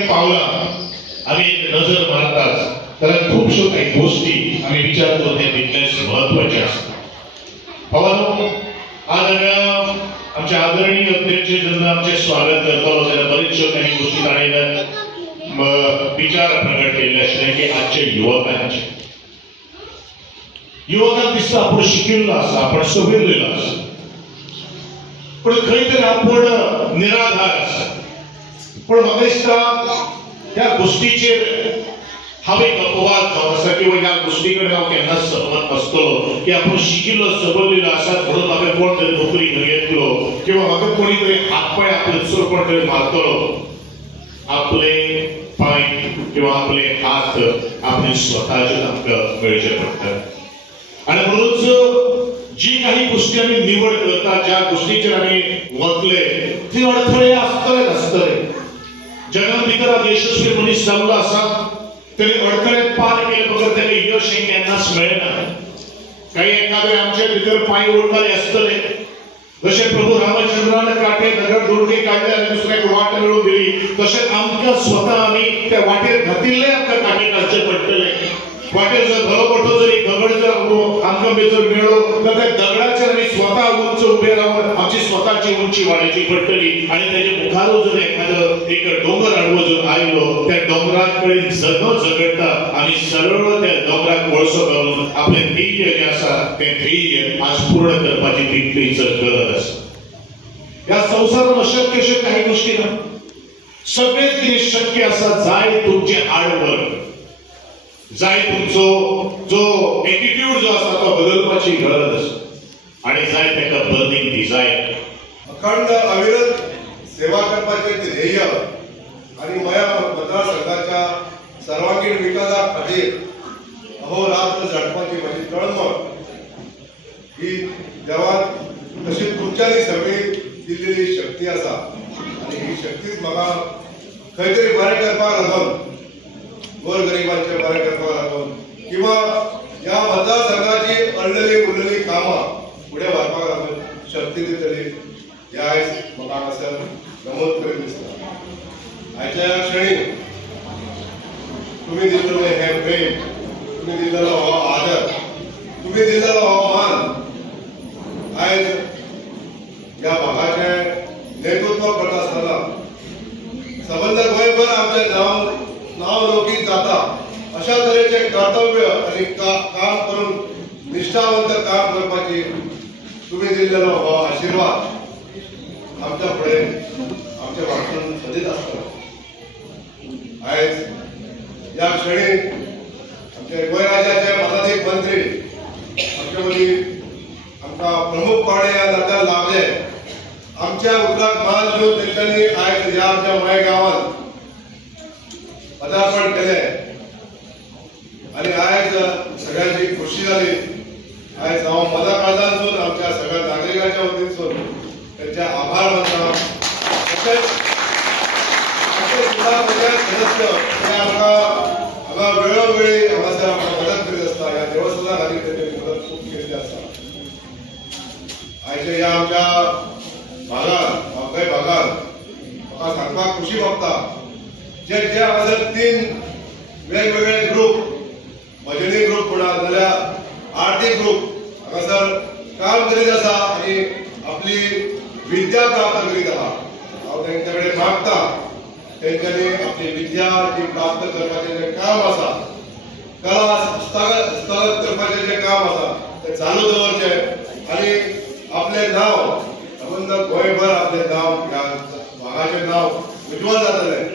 ठिकाणी पावला आम्ही एक नजर मारताच कारण खूपशो काही गोष्टी आम्ही विचार करतो ते तितक्याच महत्वाच्या असतात. भावांनो, आज आमचे आदरणीय अध्यक्ष ज्यांना आमचे स्वागत करतो त्याला बरेचशो काही गोष्टी ताणेला विचार प्रकट केले असले की आजच्या युवकांना दिसतं आपण शिकलेलो असा, आपण सवरलेलो असा, पण खरीतरी आपण निराधार असा. पण म्हाका दिसता ह्या गोष्टीचे हांव एक अपवाद जावन आसा किंवा ह्या गोष्टी कडेन हांव केन्नाच सहमत नासतलो की आपण शिकिल्लो सवरलेलो आसा म्हणून म्हाका कोण तरी नोकरी घेतलो किंवा म्हाका कोणी तरी हातपाय आपले दुसरो कोण तरी मारतलो. आपले पाय किंवा आपले हात आपले स्वतःचे आमकां मेळचे पडटात आणि म्हणूनच जी काही गोष्टी आम्ही निवड करता, ज्या गोष्टीचेर आम्ही वतले ती अडथळे आसतले नासतले. जगान भितर आज यशस्वी मनीस जाल्लो आसा तरी अडथळे पार केले बगर त्याला यश हे केन्नाच मेळना. काही एखादे आमचे भितर पांय ओडणारे आसतले, जशे प्रभू रामचंद्रान काटे दगड दुडके काढले आणि दुसऱ्याक वाट मेळून दिली, तशेंच आमकां स्वता आमी त्या वाटेर घातिल्ले आमकां काटे काडचे पडटले. वाटेर जर भलो मोठो जरी दगड जर आमकां जर मेळ्ळो तर त्या दगडाचेर आमी स्वता उंच उबे रावन आमची स्वताची उंची वाडोवची पडटली आणि तेजे मुखार जर एखादो एक डोंगर आडवो जर आयलो त्या डोंगराक कडेन न झगडटा आमी सरळ त्या डोंगराक वळसो घालून आपले ध्येय जे आसा ते ध्येय आज पूर्ण करपाची तितली गरज आसा. ह्या संवसारांत अशक्य अशें काही गोष्टी ना. सगळेच कितें शक्य आसा जाय तुमचे हार्डवर्क, जाय तुमचो जो एटिट्यूड जो आसा तो बदलपाची गरज आसा आणि जाय तेका बर्निंग डिझायर, अखंड अविरत सेवा करपाचे ध्येय आणि मया मतदारसंघाच्या सर्वांगीण विकासा खातीर अहोरात्र झटपाची माझी तळमळ ही देवान तशी तुमच्यानी सगळी दिल्लेली शक्ती आसा आणि ही शक्तीच म्हाका खंय तरी बरें करपाक लागून, गोरगरिबांचे बरें करपाक लागून किंवा ह्या मतदारसंघाची अडलेली उरलेली कामां फुडें व्हरपाक लागून शक्ती दितली ह्या आयज म्हाका हांगासर नमूद करीत दिसता. आयच्या ह्या क्षणी तुम्ही दिल्लेलो हें प्रेम, तुम्ही दिल्लेलो हो आदर, तुम्ही दिल्लेलो हो मान आयज ह्या भागाचें नेतृत्व करता आसतना सबंद गोंयभर आमचें नाव लौकीक जाता अशा तरेचे कर्तव्य आणि काम करून निष्ठावंत काम करपाची तुम्ही दिल्लेलो हो आशीर्वाद आमच्या फुडें आमचे वाटून सदीत आसतलो. आयज ह्या क्षणी आमचे गोंय राज्याचे माननीय मंत्री आमचे मदीं आमकां प्रमुख पावणे ह्या नात्यान लाभले. आमच्या उदराक मान घेवन तेंच्यांनी आयज ह्या आमच्या मय गांवांत पदार्पण केले आणि आयज सगळ्यांची खुशी जाली. आयज हांव मना काळजांतसून आमच्या सगळ्या नागरिकांच्या वतीनसून त्यांचे आभार मानता. तशेंच सुद्दां म्हजे सदस्य ते आमकां हांगा वेळोवेळी हांगासर आमकां मदत करीत आसता. ह्या देवस्थाना खातीर तेंच्यांनी मदत खूब केल्ली आसा. आयच्या ह्या आमच्या भागांत म्हापकाय भागांत म्हाका सांगपाक खुशी भोगता जे हांगासर 3 वेगवेगळे ग्रुप, भजनी ग्रुप म्हणा जाल्यार आरती ग्रुप हांगासर काम करीत आसा आनी आपली विद्या प्राप्त करीत आहा. हांव तेंचे कडेन मागता तेंच्यांनी आपली विद्या जी प्राप्त करपाचें जें काम आसा, कला हस्तगत करपाचें जें काम आसा तें चालू दवरचें आणि आपले नाव संबंद गोंयभर आपले नाव ह्या भागाचें नाव उज्वल जातलें